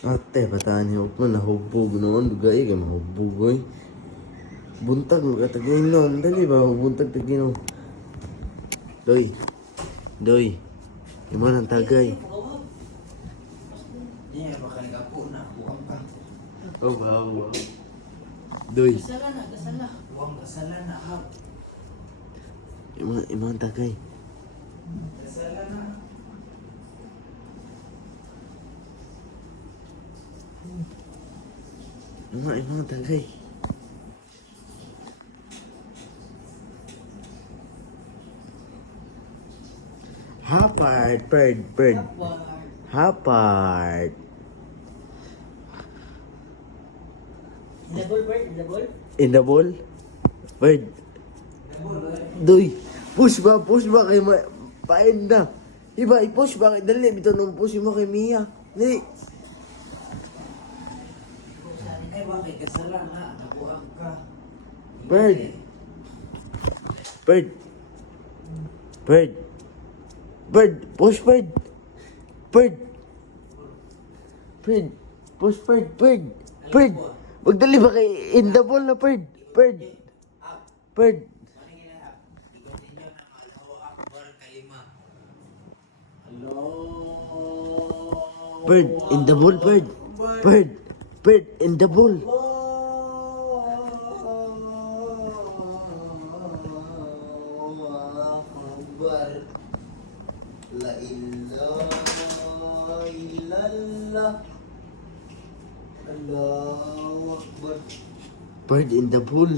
Ate, bataan niyo ko nahubog noon. Dugay ka mahubog oy. Buntag magkataginom. Dali ba? Buntag taginom. Doy. Doy. Iman ang tagay. Iya, bakal nagapo na. Buwang ka. Oh, wow. Doy. Buwang kasala na ha. Iman ang tagay. Kasala na. Iman ang tagay. Hapard, bird. Hapard. In the ball? Bird. Doy. Push ba kay pain na. Iba, i-push ba kay dali. Bito nung push mo kay Mia. Ni. Ay, bakit kasala na. Nabuwang ka. Bird. Push bird. Push bird. Magdali ba kay in the ball na bird? Maningin na ha. I-continue na Allahu Akbar kalima. Allah. Bird, in the ball, bird. Bird, in the ball. La ilaha illallah. Allahu Akbar. Bird in the ball.